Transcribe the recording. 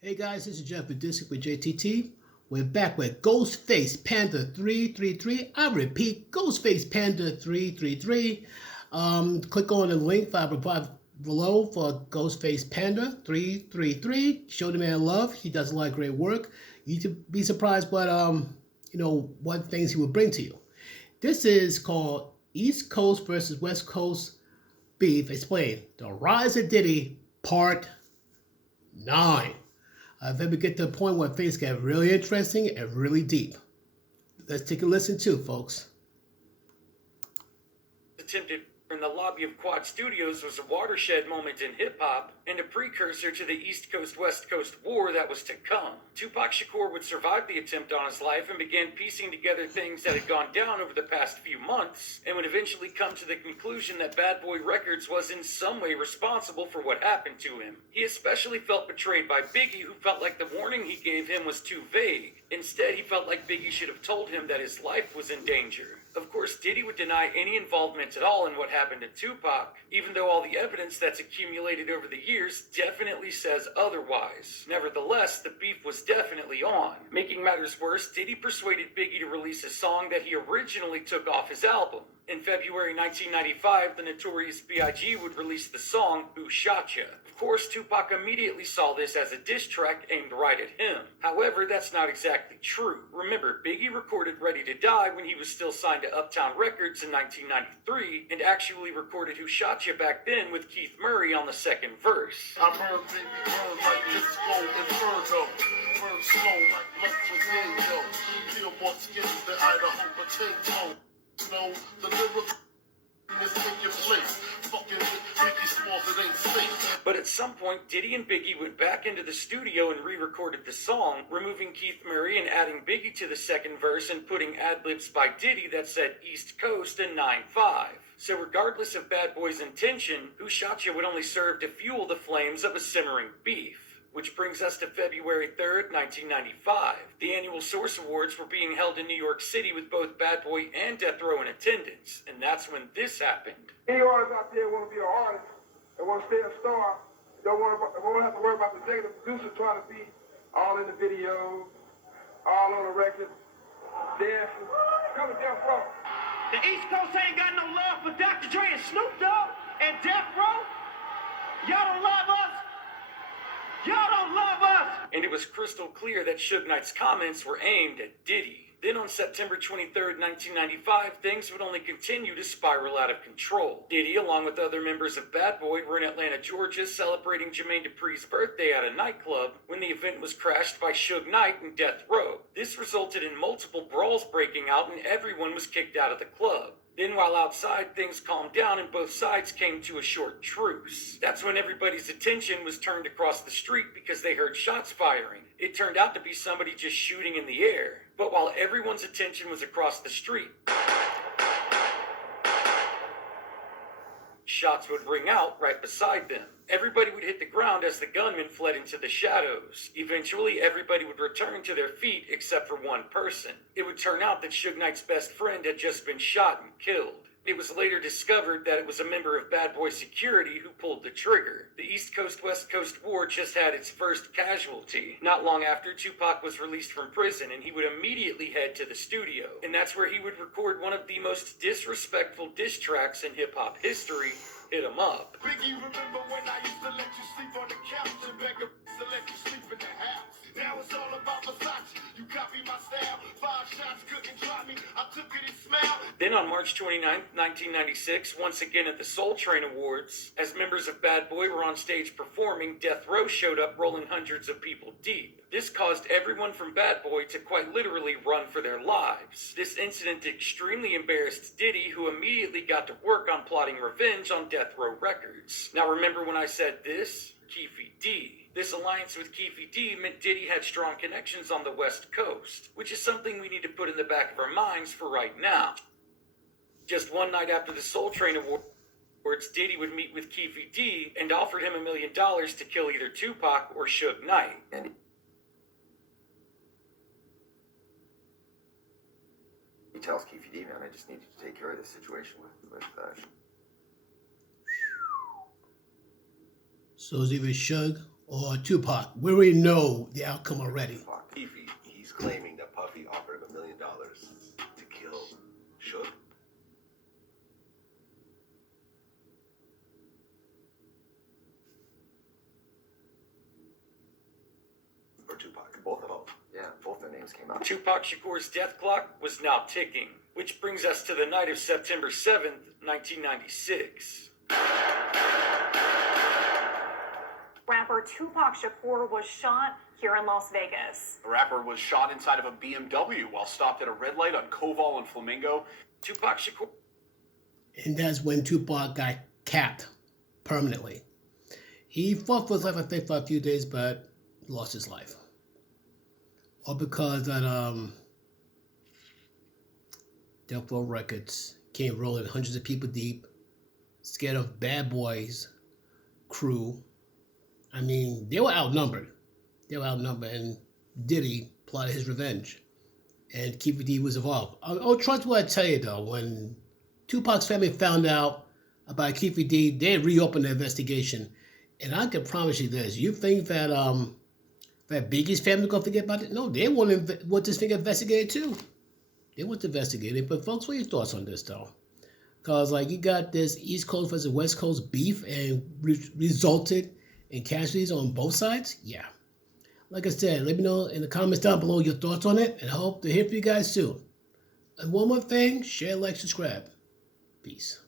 Hey guys, this is Jeff with thisweekwithjtt. We're back with Ghostface Panda 333. I repeat, Ghostface Panda 333. Click on the link that I provide below for Ghostface Panda 333. Show the man love. He does a lot of great work. You could be surprised what what things he will bring to you. This is called East Coast versus West Coast Beef Explained. The Rise of Diddy Part 9. Then we get to the point where things get really interesting and really deep. Let's take a listen too, folks. Attempted in the lobby of Quad Studios was a watershed moment in hip-hop and a precursor to the East Coast-West Coast war that was to come. Tupac Shakur would survive the attempt on his life and began piecing together things that had gone down over the past few months and would eventually come to the conclusion that Bad Boy Records was in some way responsible for what happened to him. He especially felt betrayed by Biggie, who felt like the warning he gave him was too vague. Instead, he felt like Biggie should have told him that his life was in danger. Of course, Diddy would deny any involvement at all in what happened to Tupac, even though all the evidence that's accumulated over the years definitely says otherwise. Nevertheless, the beef was definitely on. Making matters worse, Diddy persuaded Biggie to release a song that he originally took off his album. In February 1995, the Notorious B.I.G. would release the song Who Shot Ya? Of course, Tupac immediately saw this as a diss track aimed right at him. However, that's not exactly true. Remember, Biggie recorded Ready to Die when he was still signed to Uptown Records in 1993, and actually recorded Who Shot Ya back then with Keith Murray on the second verse. I burn, baby, burn like disco inferno. Burn slow like Lex Feel more skins than Idaho potato. No, the lyrics is taking place. Fucking Biggie Smalls, it ain't safe. But at some point, Diddy and Biggie went back into the studio and re-recorded the song, removing Keith Murray and adding Biggie to the second verse and putting ad-libs by Diddy that said East Coast and 9-5. So regardless of Bad Boy's intention, Who Shot Ya would only serve to fuel the flames of a simmering beef. Which brings us to February 3rd, 1995. The annual Source Awards were being held in New York City with both Bad Boy and Death Row in attendance, and that's when this happened. Any artists out there want to be an artist and want to stay a star, don't have to worry about the executive producer trying to be all in the videos, all on the records, dancing. Come to Death Row. The East Coast ain't got no love for Dr. Dre and Snoop Dogg and Death Row. Y'all don't love us. Y'all don't love us! And it was crystal clear that Suge Knight's comments were aimed at Diddy. Then on September 23rd, 1995, things would only continue to spiral out of control. Diddy, along with other members of Bad Boy, were in Atlanta, Georgia, celebrating Jermaine Dupri's birthday at a nightclub when the event was crashed by Suge Knight and Death Row. This resulted in multiple brawls breaking out and everyone was kicked out of the club. Then while outside, things calmed down and both sides came to a short truce. That's when everybody's attention was turned across the street because they heard shots firing. It turned out to be somebody just shooting in the air. But while everyone's attention was across the street, shots would ring out right beside them. Everybody would hit the ground as the gunman fled into the shadows. Eventually, everybody would return to their feet except for one person. It would turn out that Suge Knight's best friend had just been shot and killed. It was later discovered that it was a member of Bad Boy security who pulled the trigger. The East Coast-West Coast war just had its first casualty. Not long after, Tupac was released from prison and he would immediately head to the studio. And that's where he would record one of the most disrespectful diss tracks in hip-hop history, Hit 'Em Up. Biggie, remember when I used to let you sleep on the couch and beg to let you sleep in the house? Now it's all about Versace. You copy my style. 5 shots couldn't drop me. I took it and smiled. Then on March 29, 1996, once again at the Soul Train Awards, as members of Bad Boy were on stage performing, Death Row showed up rolling hundreds of people deep. This caused everyone from Bad Boy to quite literally run for their lives. This incident extremely embarrassed Diddy, who immediately got to work on plotting revenge on Death Row Records. Now remember when I said this? Keefy D. This alliance with Keefy D meant Diddy had strong connections on the West Coast, which is something we need to put in the back of our minds for right now. Just one night after the Soul Train Awards, Diddy would meet with Keefy D and offered him $1 million to kill either Tupac or Suge Knight. And he tells Keefy D, man, I just need you to take care of this situation with So it's either Suge or Tupac? We already know the outcome already. He's claiming that Puffy offered him $1 million to kill Suge. Or Tupac, both of them. Yeah, both their names came out. Tupac Shakur's death clock was now ticking, which brings us to the night of September 7th, 1996. Rapper Tupac Shakur was shot here in Las Vegas. The rapper was shot inside of a BMW while stopped at a red light on Koval and Flamingo. Tupac Shakur. And that's when Tupac got capped permanently. He fought for his life, I think, for a few days, but lost his life. All because that Death Row Records came rolling hundreds of people deep, scared of Bad Boys crew. I mean, they were outnumbered. And Diddy plotted his revenge. And Keefe D was involved. Oh, trust what I tell you, though. When Tupac's family found out about Keefe D, they reopened the investigation. And I can promise you this. You think that that Biggie's family going to forget about it? No, they want this thing investigated, too. They want to investigate it. But, folks, what are your thoughts on this, though? Because, like, you got this East Coast versus West Coast beef and resulted in casualties on both sides? Yeah. Like I said, let me know in the comments down below your thoughts on it, and I hope to hear from you guys soon. And one more thing, share, like, subscribe. Peace.